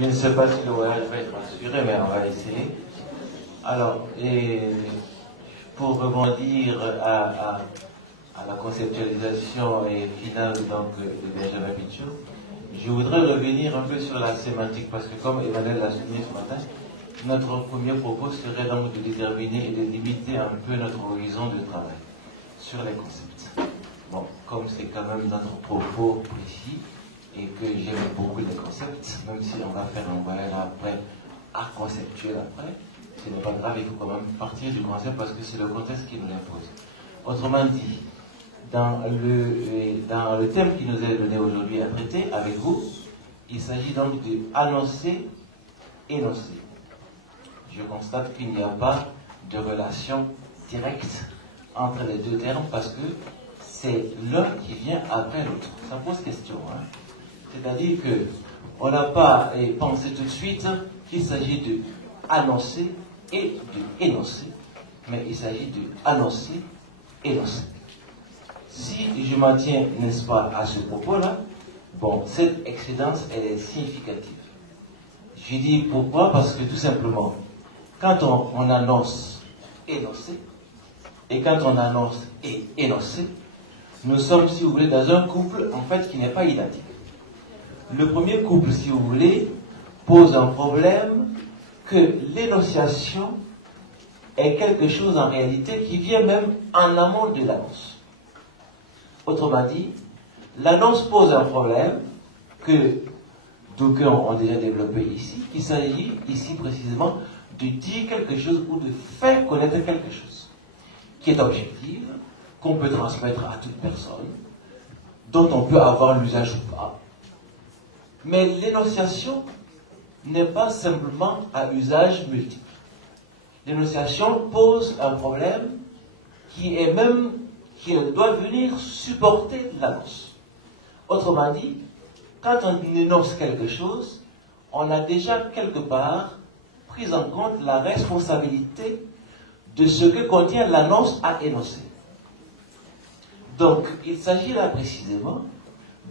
Je ne sais pas si le voyage va être assuré, mais on va essayer. Alors, pour rebondir à la conceptualisation finale donc, de Benjamin Pichot, je voudrais revenir un peu sur la sémantique, parce que comme Emmanuel l'a souligné ce matin, notre premier propos serait donc de déterminer et de limiter un peu notre horizon de travail sur les concepts. Bon, comme c'est quand même notre propos précis, et que j'aime beaucoup les concepts, même si on va faire un voyage après, à conceptuel après, ce n'est pas grave, il faut quand même partir du concept parce que c'est le contexte qui nous l'impose. Autrement dit, dans le thème qui nous est donné aujourd'hui à traiter avec vous, il s'agit donc de annoncer, énoncer. Je constate qu'il n'y a pas de relation directe entre les deux termes parce que c'est l'un qui vient après l'autre. Ça pose question, hein? C'est-à-dire qu'on n'a pas pensé tout de suite qu'il s'agit de annoncer et de énoncer, mais il s'agit de annoncer, énoncer. Si je m'en tiens, n'est-ce pas, à ce propos-là, bon, cette excédence, elle est significative. Je dis pourquoi, parce que tout simplement, quand on annonce énoncer, et quand on annonce et énoncer, nous sommes, si vous voulez, dans un couple, en fait, qui n'est pas identique. Le premier couple, si vous voulez, pose un problème que l'énonciation est quelque chose en réalité qui vient même en amont de l'annonce. Autrement dit, l'annonce pose un problème que d'aucuns ont déjà développé ici, qu'il s'agit ici précisément de dire quelque chose ou de faire connaître quelque chose qui est objectif, qu'on peut transmettre à toute personne, dont on peut avoir l'usage ou pas. Mais l'énonciation n'est pas simplement à usage multiple. L'énonciation pose un problème qui doit venir supporter l'annonce. Autrement dit, quand on énonce quelque chose, on a déjà quelque part pris en compte la responsabilité de ce que contient l'annonce à énoncer. Donc, il s'agit là précisément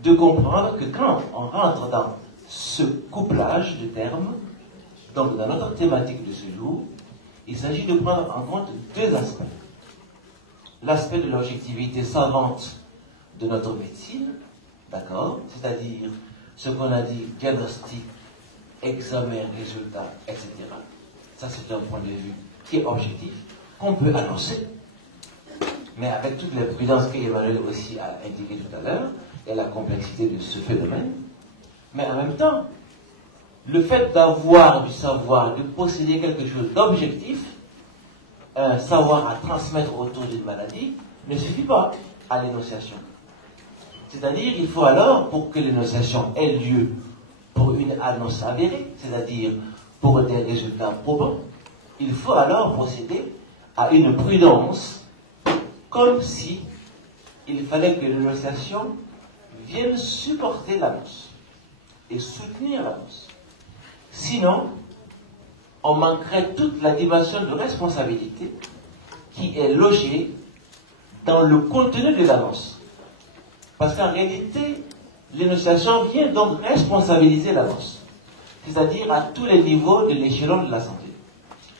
de comprendre que quand on rentre dans ce couplage de termes, donc dans notre thématique de ce jour, il s'agit de prendre en compte deux aspects. L'aspect de l'objectivité savante de notre médecine, d'accord, c'est-à-dire ce qu'on a dit, diagnostic, examen, résultat, etc. Ça, c'est un point de vue qui est objectif, qu'on peut annoncer, mais avec toutes les prudences qu'Emmanuel aussi a indiquées tout à l'heure, et la complexité de ce phénomène. Mais en même temps, le fait d'avoir du savoir, de posséder quelque chose d'objectif, un savoir à transmettre autour d'une maladie, ne suffit pas à l'énonciation. C'est-à-dire, il faut alors, pour que l'énonciation ait lieu pour une annonce avérée, c'est-à-dire pour des résultats probants, il faut alors procéder à une prudence, comme si il fallait que l'énonciation vienne supporter l'annonce et soutenir l'annonce. Sinon, on manquerait toute la dimension de responsabilité qui est logée dans le contenu de l'annonce. Parce qu'en réalité, l'énonciation vient donc responsabiliser l'annonce, c'est-à-dire à tous les niveaux de l'échelon de la santé,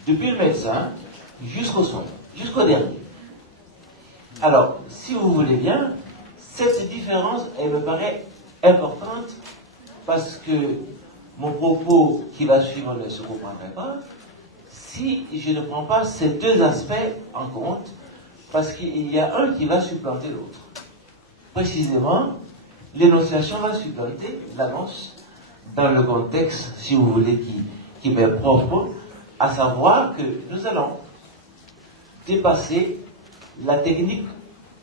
depuis le médecin jusqu'au soin, jusqu'au dernier. Alors, si vous voulez bien, cette différence, elle me paraît importante parce que mon propos qui va suivre ne se comprendrait pas si je ne prends pas ces deux aspects en compte, parce qu'il y a un qui va supplanter l'autre. Précisément, l'énonciation va supplanter l'annonce dans le contexte, si vous voulez, qui m'est propre, à savoir que nous allons dépasser la technique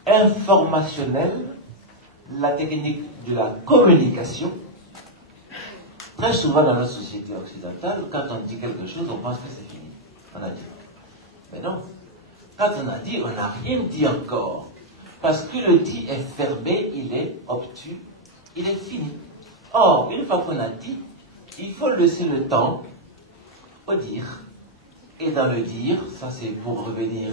informationnelle, la technique de la communication. Très souvent dans notre société occidentale, quand on dit quelque chose, on pense que c'est fini. On a dit. Mais non. Quand on a dit, on n'a rien dit encore. Parce que le dit est fermé, il est obtus, il est fini. Or, une fois qu'on a dit, il faut laisser le temps au dire. Et dans le dire, ça c'est pour revenir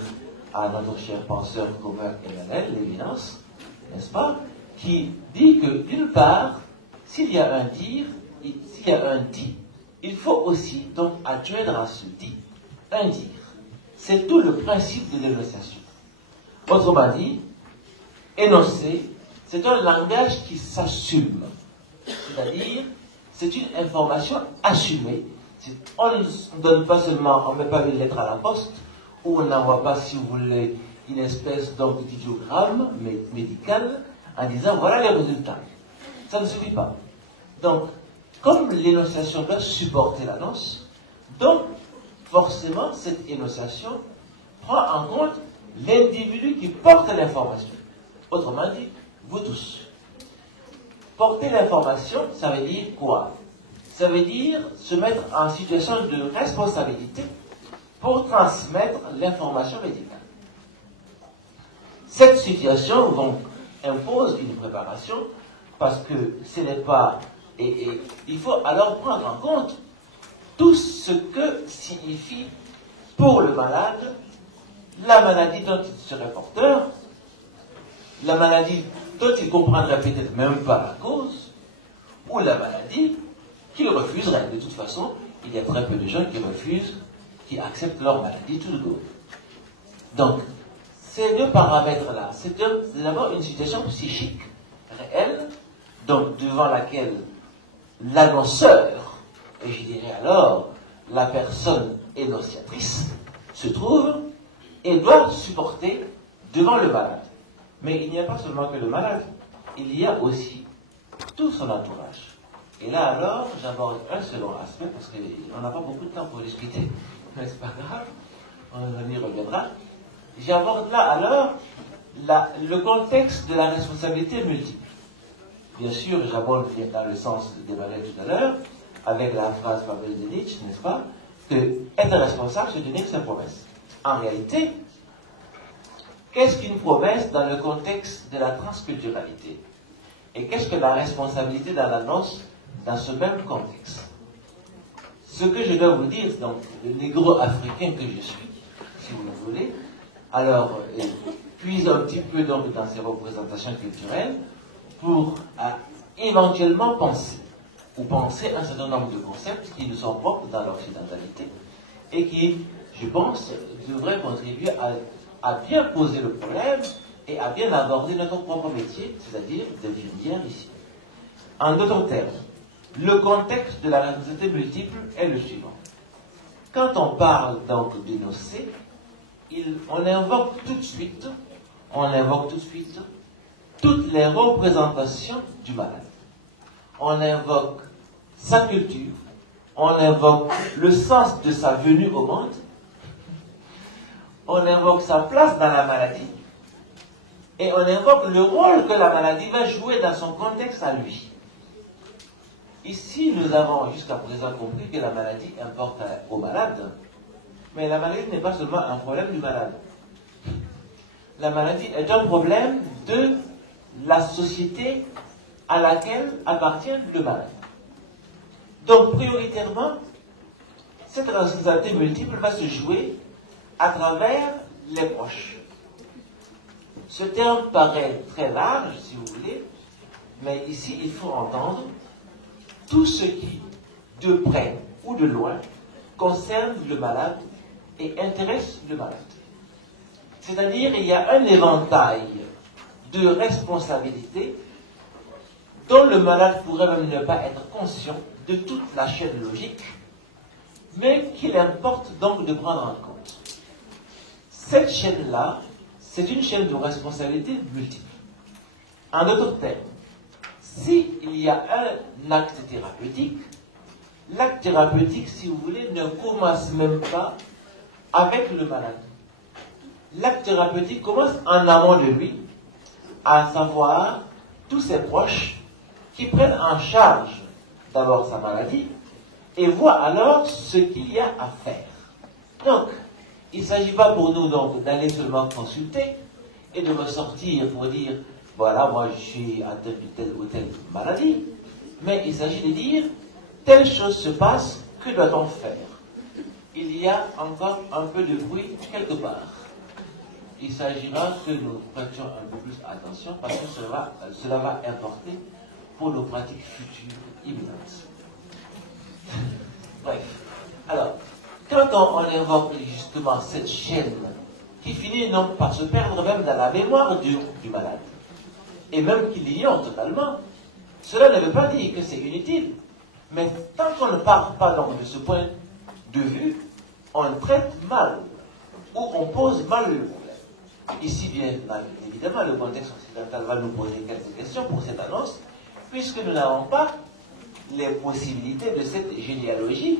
à notre cher penseur commun Emmanuel, l'évidence, n'est-ce pas, qui dit que d'une part, s'il y a un dire, s'il y a un dit, il faut aussi donc adjoindre à ce dit un dire. C'est tout le principe de l'énonciation. Autrement dit, énoncer, c'est un langage qui s'assume. C'est-à-dire, c'est une information assumée. On ne donne pas seulement, on ne met pas une lettre à la poste, ou on n'envoie pas, si vous voulez, une espèce donc d'idiogramme médical en disant voilà les résultats. Ça ne suffit pas. Donc, comme l'énonciation doit supporter l'annonce, donc forcément cette énonciation prend en compte l'individu qui porte l'information. Autrement dit, vous tous. Porter l'information, ça veut dire quoi? Ça veut dire se mettre en situation de responsabilité pour transmettre l'information médicale. Cette situation donc, impose une préparation parce que ce n'est pas... Et il faut alors prendre en compte tout ce que signifie pour le malade la maladie dont il serait porteur, la maladie dont il ne comprendrait peut-être même pas la cause, ou la maladie qu'il refuserait. De toute façon, il y a très peu de gens qui refusent, qui acceptent leur maladie tout de go. Donc, ces deux paramètres-là, c'est d'abord une situation psychique réelle, donc devant laquelle l'annonceur, et je dirais alors la personne énonciatrice, se trouve et doit supporter devant le malade. Mais il n'y a pas seulement que le malade, il y a aussi tout son entourage. Et là alors, j'aborde un second aspect, parce qu'on n'a pas beaucoup de temps pour discuter, mais c'est pas grave, on y reviendra. J'aborde là alors le contexte de la responsabilité multiple. Bien sûr, j'aborde dans le sens démarré tout à l'heure, avec la phrase fameuse de Nietzsche, n'est-ce pas, que être responsable, c'est tenir sa promesse. En réalité, qu'est-ce qu'une promesse dans le contexte de la transculturalité? Et qu'est-ce que la responsabilité dans l'annonce dans ce même contexte? Ce que je dois vous dire, donc, le négro-africain que je suis, si vous le voulez, alors, puis un petit peu donc dans ces représentations culturelles, pour éventuellement penser, ou penser un certain nombre de concepts qui nous sont propres dans l'occidentalité, et qui, je pense, devraient contribuer à bien poser le problème et à bien aborder notre propre métier, c'est-à-dire d'infirmière ici. En d'autres termes, le contexte de la responsabilité multiple est le suivant. Quand on parle donc d'énoncer, on invoque tout de suite toutes les représentations du malade. On invoque sa culture, on invoque le sens de sa venue au monde, on invoque sa place dans la maladie, et on invoque le rôle que la maladie va jouer dans son contexte à lui. Ici, nous avons jusqu'à présent compris que la maladie importe au malade, mais la maladie n'est pas seulement un problème du malade. La maladie est un problème de la société à laquelle appartient le malade. Donc, prioritairement, cette responsabilité multiple va se jouer à travers les proches. Ce terme paraît très large, si vous voulez, mais ici, il faut entendre tout ce qui, de près ou de loin, concerne le malade et intéresse le malade. C'est-à-dire, il y a un éventail de responsabilités dont le malade pourrait même ne pas être conscient de toute la chaîne logique, mais qu'il importe donc de prendre en compte. Cette chaîne-là, c'est une chaîne de responsabilité multiple. En d'autres termes, s'il y a un acte thérapeutique, l'acte thérapeutique, si vous voulez, ne commence même pas avec le malade. L'acte thérapeutique commence en amont de lui, à savoir tous ses proches qui prennent en charge d'abord sa maladie et voient alors ce qu'il y a à faire. Donc, il ne s'agit pas pour nous donc d'aller seulement consulter et de ressortir pour dire voilà, moi je suis atteint de telle ou telle maladie, mais il s'agit de dire telle chose se passe, que doit-on faire? Il y a encore un peu de bruit quelque part. Il s'agira que nous prêtions un peu plus attention parce que cela va importer pour nos pratiques futures imminentes. quand on invoque justement cette chaîne qui finit non par se perdre même dans la mémoire du malade, et même qu'il l'ignore totalement, cela ne veut pas dire que c'est inutile. Mais tant qu'on ne part pas donc de ce point de vue, on traite mal, ou on pose mal le problème. Ici, bien évidemment, le contexte occidental va nous poser quelques questions pour cette annonce, puisque nous n'avons pas les possibilités de cette généalogie,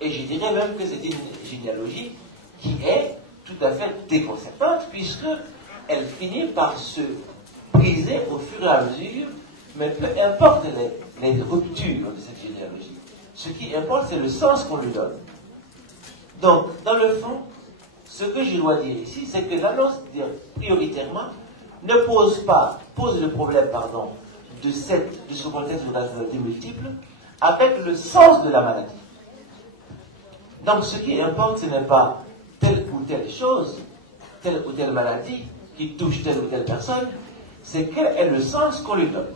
et je dirais même que c'est une généalogie qui est tout à fait déconcertante, puisqu'elle finit par se briser au fur et à mesure, mais peu importe les ruptures de cette généalogie. Ce qui importe, c'est le sens qu'on lui donne. Donc, dans le fond, ce que je dois dire ici, c'est que l'annonce, prioritairement, ne pose le problème, de ce contexte de nationalité multiple, avec le sens de la maladie. Donc, ce qui importe, ce n'est pas telle ou telle chose, telle ou telle maladie qui touche telle ou telle personne, c'est quel est le sens qu'on lui donne.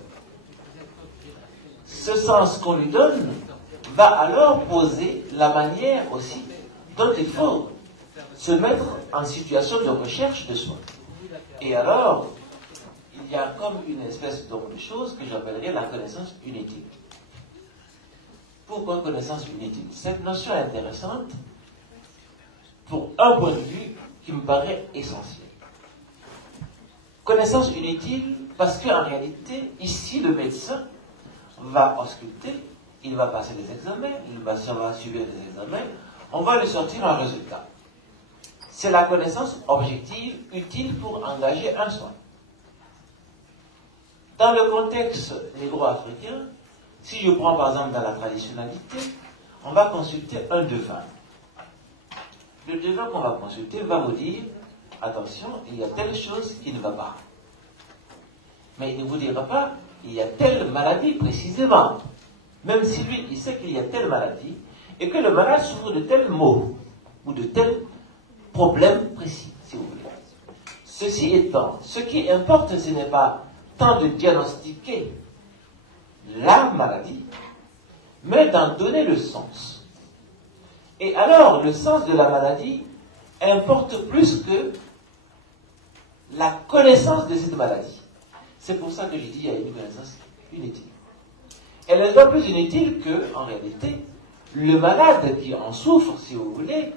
Ce sens qu'on lui donne va alors poser la manière aussi dont il faut se mettre en situation de recherche de soi. Et alors, il y a comme une espèce de chose que j'appellerais la connaissance unitile. Pourquoi connaissance unitile? Cette notion est intéressante pour un point de vue qui me paraît essentiel. Connaissance inutile parce qu'en réalité, ici, le médecin va ausculter, il va passer des examens, le patient va subir des examens, on va lui sortir un résultat. C'est la connaissance objective utile pour engager un soin. Dans le contexte négro-africain, si je prends par exemple dans la traditionnalité, on va consulter un devin. Le devin qu'on va consulter va vous dire, attention, il y a telle chose qui ne va pas. Mais il ne vous dira pas, il y a telle maladie précisément. Même si lui, il sait qu'il y a telle maladie, et que le malade souffre de tel mot, ou de tel problème précis, si vous voulez. Ceci étant, ce qui importe, ce n'est pas tant de diagnostiquer la maladie, mais d'en donner le sens. Et alors, le sens de la maladie importe plus que la connaissance de cette maladie. C'est pour ça que je dis qu'il y a une connaissance inutile. Elle est d'autant plus inutile que, en réalité, le malade qui en souffre, si vous voulez,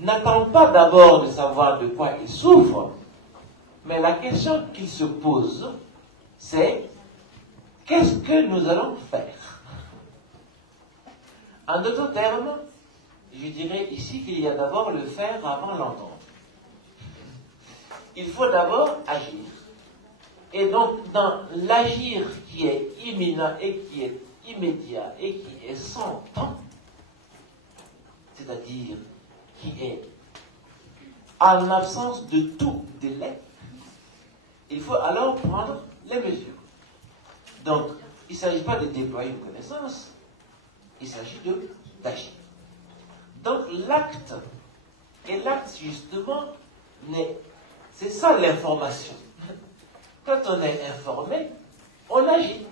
n'attend pas d'abord de savoir de quoi il souffre, mais la question qu'il se pose, c'est qu'est-ce que nous allons faire? En d'autres termes, je dirais ici qu'il y a d'abord le faire avant l'entendre. Il faut d'abord agir. Et donc, dans l'agir qui est imminent et qui est immédiat et qui est sans temps, c'est-à-dire qui est en absence de tout délai, il faut alors prendre les mesures. Donc, il ne s'agit pas de déployer une connaissance, il s'agit d'agir. Donc, l'acte, et l'acte justement, c'est ça l'information. Quand on est informé, on agit.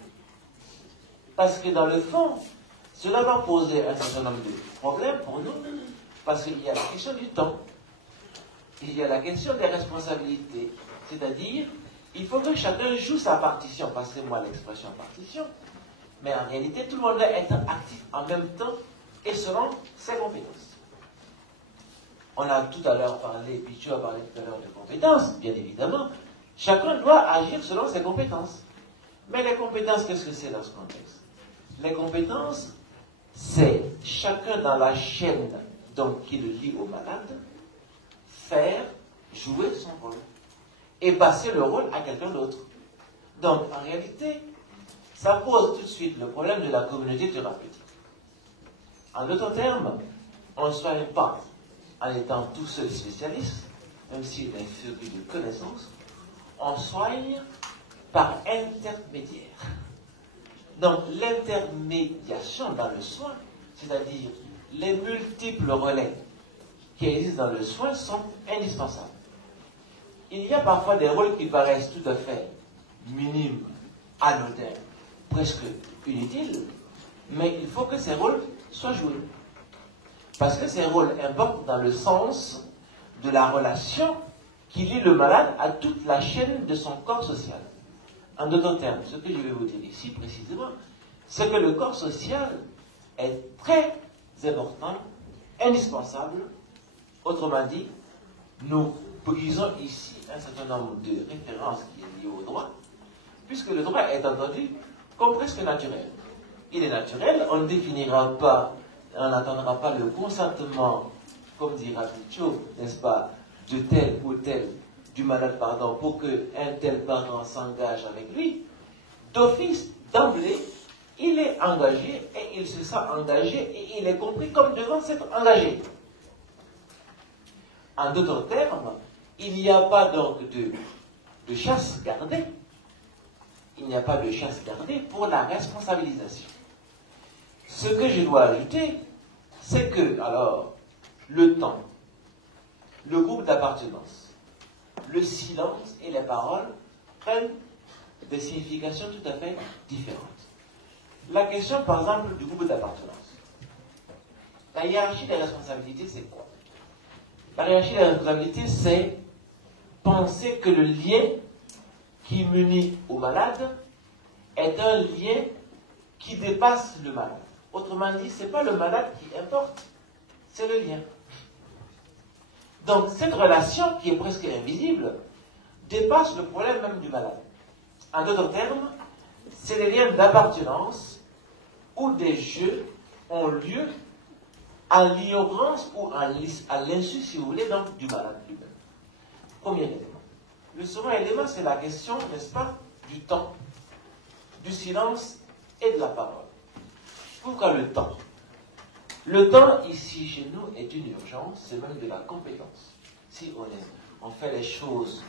Parce que dans le fond, cela va poser un certain nombre de problèmes pour nous, parce qu'il y a la question du temps, il y a la question des responsabilités. C'est-à-dire, il faut que chacun joue sa partition, passez-moi l'expression partition, mais en réalité, tout le monde doit être actif en même temps et selon ses compétences. On a tout à l'heure parlé, Pichou a parlé tout à l'heure de compétences, bien évidemment. Chacun doit agir selon ses compétences. Mais les compétences, qu'est-ce que c'est dans ce contexte? Les compétences, c'est chacun dans la chaîne donc, qui le lie au malade, faire jouer son rôle et passer le rôle à quelqu'un d'autre. Donc, en réalité, ça pose tout de suite le problème de la communauté thérapeutique. En d'autres termes, on ne soigne pas en étant tout seul spécialiste, même s'il y a une figure de connaissance, on soigne par intermédiaire. Donc, l'intermédiation dans le soin, c'est-à-dire les multiples relais qui existent dans le soin sont indispensables. Il y a parfois des rôles qui paraissent tout à fait minimes, anodins, presque inutiles, mais il faut que ces rôles soient joués. Parce que ces rôles importent dans le sens de la relation qui lie le malade à toute la chaîne de son corps social. En d'autres termes, ce que je vais vous dire ici précisément, c'est que le corps social est très important, indispensable. Autrement dit, nous brisons ici un certain nombre de références qui sont liées au droit, puisque le droit est entendu comme presque naturel. Il est naturel, on ne définira pas, on n'attendra pas le consentement, comme dira Pichot, n'est-ce pas, de tel ou tel, du malade, pardon, pour qu'un tel parent s'engage avec lui. D'office, d'emblée, il est engagé et il se sent engagé et il est compris comme devant s'être engagé. En d'autres termes, il n'y a pas donc de chasse gardée. Il n'y a pas de chasse gardée pour la responsabilisation. Ce que je dois ajouter, c'est que, alors, le temps, le groupe d'appartenance, le silence et les paroles prennent des significations tout à fait différentes. La question, par exemple, du groupe d'appartenance. La hiérarchie des responsabilités, c'est quoi? La hiérarchie des responsabilités, c'est penser que le lien qui m'unit au malade est un lien qui dépasse le malade. Autrement dit, ce n'est pas le malade qui importe, c'est le lien. Donc, cette relation qui est presque invisible dépasse le problème même du malade. En d'autres termes, c'est les liens d'appartenance où des jeux ont lieu à l'ignorance ou à l'insu, si vous voulez, donc, du malade lui-même. Premier élément. Le second élément, c'est la question, n'est-ce pas, du temps, du silence et de la parole. Pourquoi le temps? Le temps, ici, chez nous, est une urgence, c'est même de la compétence. Si on fait les choses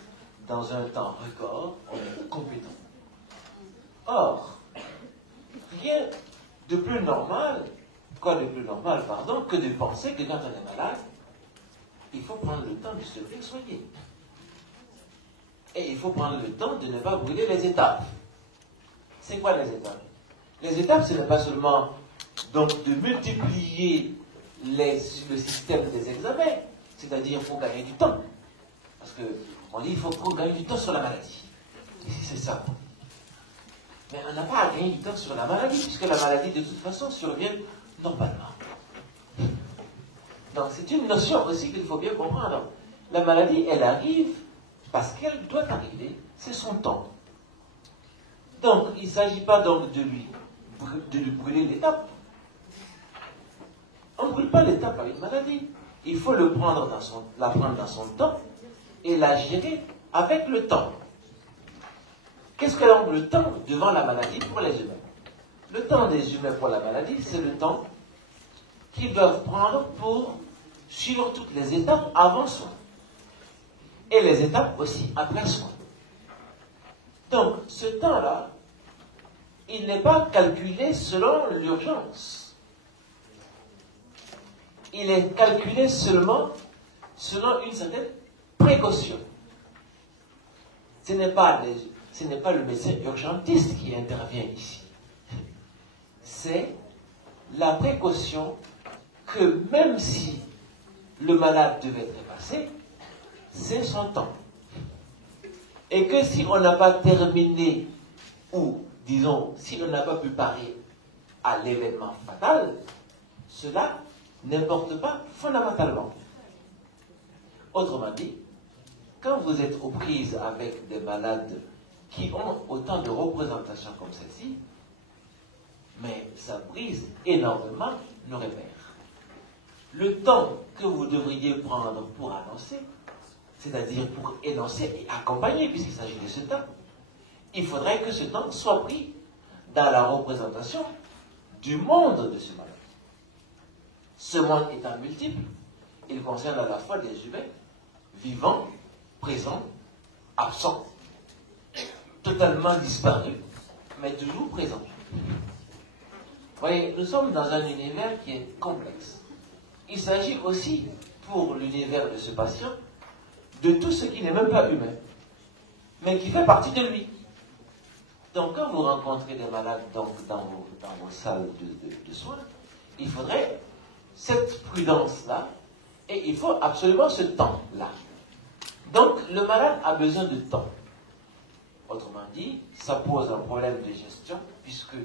dans un temps record, on est compétent. Or, rien de plus normal, que de penser que quand on est malade, il faut prendre le temps de se faire soigner. Et il faut prendre le temps de ne pas brûler les étapes. C'est quoi les étapes? Les étapes, ce n'est pas seulement donc de multiplier le système des examens, c'est-à-dire qu'il faut gagner du temps. Parce qu'on dit qu'il faut gagner du temps sur la maladie. Ici, c'est ça. Mais on n'a pas à gagner du temps sur la maladie, puisque la maladie, de toute façon, survient normalement. Donc, c'est une notion aussi qu'il faut bien comprendre. La maladie, elle arrive parce qu'elle doit arriver, c'est son temps. Donc, il ne s'agit pas donc de lui brûler l'étape. On ne brûle pas l'étape avec une maladie. Il faut la prendre dans son temps et la gérer avec le temps. Qu'est-ce que donc le temps devant la maladie pour les humains? Le temps des humains pour la maladie, c'est le temps qu'ils doivent prendre pour suivre toutes les étapes avant soin. Et les étapes aussi après soin. Donc, ce temps-là, il n'est pas calculé selon l'urgence. Il est calculé seulement selon une certaine précaution. Ce n'est pas le médecin urgentiste qui intervient ici. C'est la précaution que même si le malade devait être passé, c'est son temps. Et que si on n'a pas terminé, ou disons, si on n'a pas pu parer à l'événement fatal, cela n'importe pas fondamentalement. Autrement dit, quand vous êtes aux prises avec des malades qui ont autant de représentations comme celle-ci, mais ça brise énormément nos repères. Le temps que vous devriez prendre pour annoncer, c'est-à-dire pour énoncer et accompagner, puisqu'il s'agit de ce temps, il faudrait que ce temps soit pris dans la représentation du monde de ce malade. Ce monde étant multiple, il concerne à la fois des humains vivants, présents, absents, totalement disparus, mais toujours présents. Vous voyez, nous sommes dans un univers qui est complexe. Il s'agit aussi, pour l'univers de ce patient, de tout ce qui n'est même pas humain, mais qui fait partie de lui. Donc, quand vous rencontrez des malades dans vos salles de soins, il faudrait cette prudence-là, et il faut absolument ce temps-là. Donc, le malade a besoin de temps. Autrement dit, ça pose un problème de gestion, puisque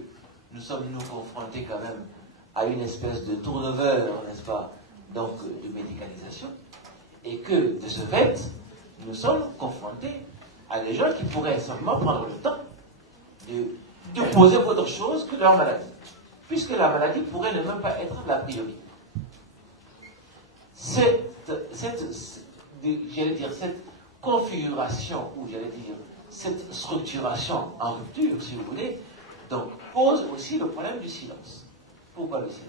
nous sommes confrontés quand même à une espèce de turnover, n'est-ce pas, donc de médicalisation, et que, de ce fait, nous sommes confrontés à des gens qui pourraient simplement prendre le temps de poser autre chose que leur maladie, puisque la maladie pourrait ne même pas être la priorité. J'allais dire, cette configuration, ou j'allais dire, cette structuration en rupture, si vous voulez, donc, pose aussi le problème du silence. Pourquoi le silence?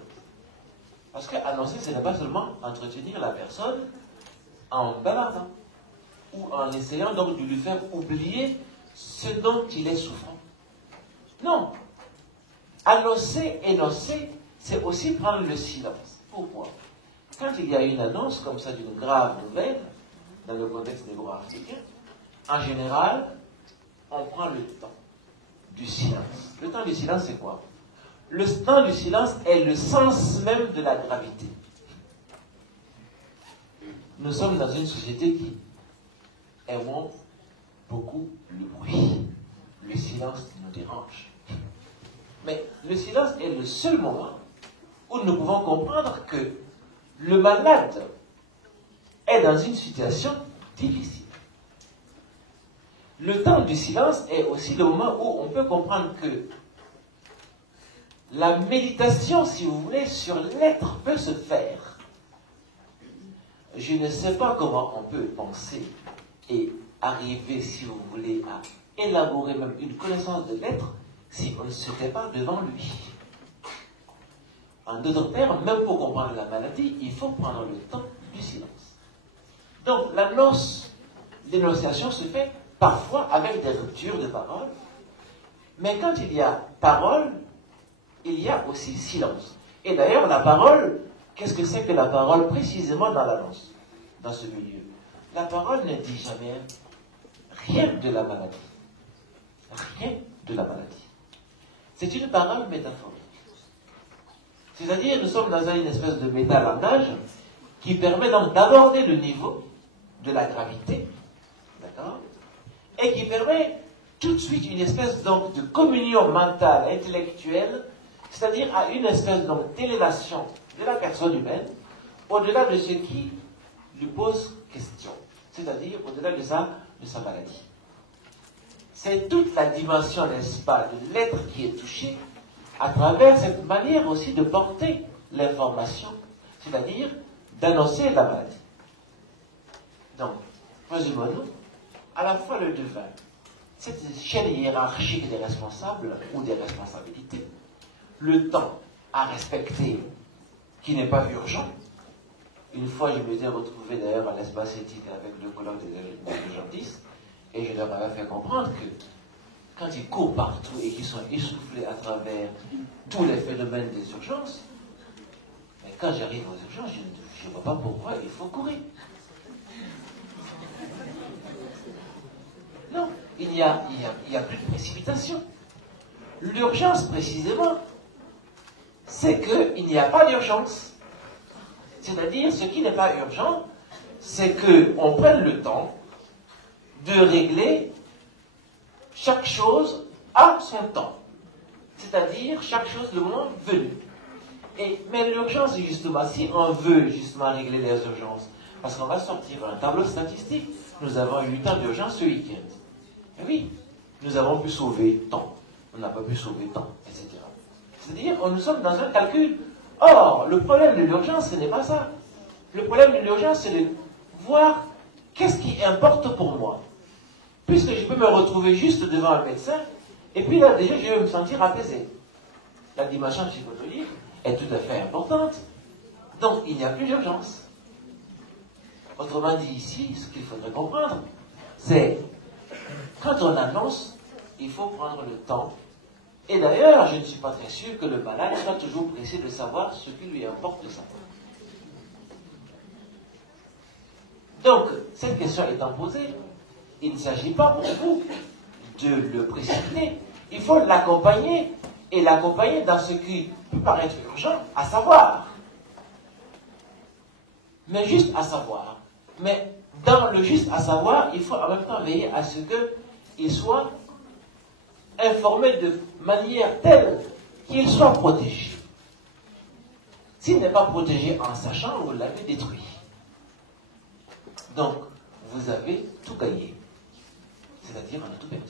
Parce qu'annoncer, ce n'est pas seulement entretenir la personne en bavardant, ou en essayant donc de lui faire oublier ce dont il est souffrant. Non. Annoncer, énoncer, c'est aussi prendre le silence. Pourquoi? Quand il y a une annonce comme ça d'une grave nouvelle, dans le contexte négro-africain, en général, on prend le temps du silence. Le temps du silence, c'est quoi? Le temps du silence est le sens même de la gravité. Nous sommes dans une société qui aimons beaucoup le bruit. Le silence nous dérange. Mais le silence est le seul moment où nous pouvons comprendre que le malade est dans une situation difficile. Le temps du silence est aussi le moment où on peut comprendre que la méditation, si vous voulez, sur l'être peut se faire. Je ne sais pas comment on peut penser et arriver, si vous voulez, à élaborer même une connaissance de l'être si on ne se fait pas devant lui. En d'autres termes, même pour comprendre la maladie, il faut prendre le temps du silence. Donc, l'énonciation se fait parfois avec des ruptures de parole, mais quand il y a parole, il y a aussi silence. Et d'ailleurs, la parole, qu'est-ce que c'est que la parole précisément dans l'annonce, dans ce milieu? La parole ne dit jamais rien de la maladie. Rien de la maladie. C'est une parole métaphorique. C'est-à-dire, nous sommes dans une espèce de métalangage qui permet donc d'aborder le niveau de la gravité, d'accord, et qui permet tout de suite une espèce donc de communion mentale, intellectuelle, c'est-à-dire à une espèce donc d'élévation de la personne humaine au-delà de ce qui lui pose question, c'est-à-dire au-delà de sa maladie. C'est toute la dimension, n'est-ce pas, de l'être qui est touché à travers cette manière aussi de porter l'information, c'est-à-dire d'annoncer la maladie. Donc, résumons-nous, à la fois le devin, cette chaîne hiérarchique des responsables ou des responsabilités, le temps à respecter qui n'est pas urgent. Une fois, je m'étais retrouvé d'ailleurs à l'espace éthique avec le colloque des urgentistes, et je leur avais fait comprendre que quand ils courent partout et qu'ils sont essoufflés à travers tous les phénomènes des urgences, mais quand j'arrive aux urgences, je ne vois pas pourquoi il faut courir. Non, il n'y a plus de précipitation. L'urgence, précisément, c'est qu'il n'y a pas d'urgence. C'est-à-dire, ce qui n'est pas urgent, c'est qu'on prenne le temps de régler chaque chose à son temps. C'est-à-dire, chaque chose le moment venu. Mais l'urgence, justement, si on veut justement régler les urgences, parce qu'on va sortir un tableau statistique, nous avons eu tant d'urgences ce week-end. Et oui, nous avons pu sauver tant, on n'a pas pu sauver tant, etc. C'est-à-dire, nous sommes dans un calcul. Or, le problème de l'urgence, ce n'est pas ça. Le problème de l'urgence, c'est de voir qu'est-ce qui importe pour moi. Puisque je peux me retrouver juste devant un médecin, et puis là, déjà, je vais me sentir apaisé. La dimension psychologique est tout à fait importante. Donc, il n'y a plus d'urgence. Autrement dit, ici, ce qu'il faudrait comprendre, c'est quand on annonce, il faut prendre le temps. Et d'ailleurs, je ne suis pas très sûr que le malade soit toujours pressé de savoir ce qui lui importe de savoir. Donc, cette question étant posée, il ne s'agit pas pour vous de le précipiter. Il faut l'accompagner, et l'accompagner dans ce qui peut paraître urgent, à savoir mais juste à savoir. Mais dans le juste à savoir, il faut en même temps veiller à ce qu'il soit informé de manière telle qu'il soit protégé. S'il n'est pas protégé en sachant, vous l'avez détruit. Donc, vous avez tout gagné. C'est-à-dire, on a tout perdu.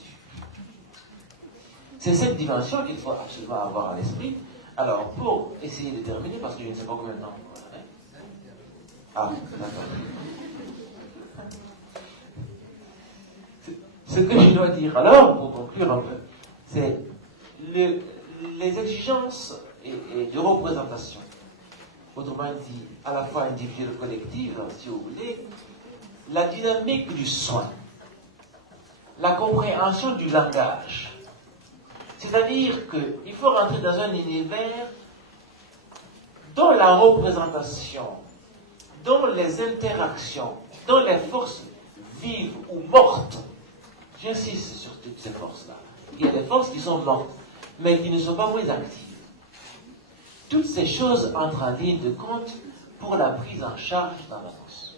C'est cette dimension qu'il faut absolument avoir à l'esprit. Alors, pour essayer de terminer, parce que je ne sais pas combien de temps. Ah, d'accord. Ce que je dois dire alors, pour conclure un peu, c'est les exigences de représentation, autrement dit, à la fois individuelle et collective, si vous voulez, la dynamique du soin, la compréhension du langage. C'est-à-dire qu'il faut rentrer dans un univers dont la représentation, dont les interactions, dont les forces vives ou mortes, j'insiste sur toutes ces forces-là. Il y a des forces qui sont mortes, mais qui ne sont pas moins actives. Toutes ces choses entrent en ligne de compte pour la prise en charge dans l'annonce.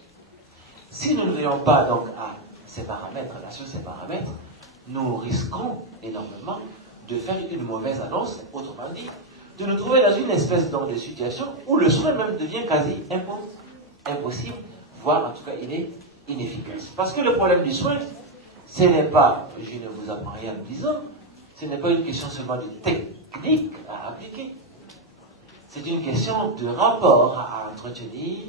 Si nous ne veillons pas donc à ces paramètres, sur ces paramètres, nous risquons énormément de faire une mauvaise annonce, autrement dit, de nous trouver dans une espèce de situation où le soin même devient quasi impossible, voire en tout cas il est inefficace. Parce que le problème du soin, ce n'est pas, je ne vous apprends rien en le disant, ce n'est pas une question seulement de technique à appliquer. C'est une question de rapport à entretenir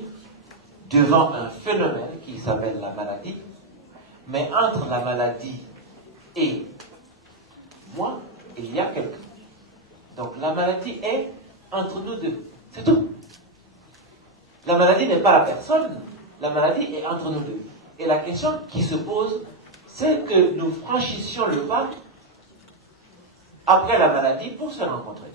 devant un phénomène qui s'appelle la maladie. Mais entre la maladie et moi, il y a quelqu'un. Donc la maladie est entre nous deux. C'est tout. La maladie n'est pas la personne. La maladie est entre nous deux. Et la question qui se pose, c'est que nous franchissions le pas après la maladie pour se rencontrer.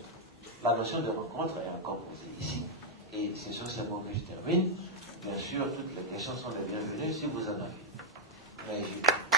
La notion de rencontre est encore posée ici. Et c'est sur ces mots que je termine. Bien sûr, toutes les questions sont les bienvenues si vous en avez. Mais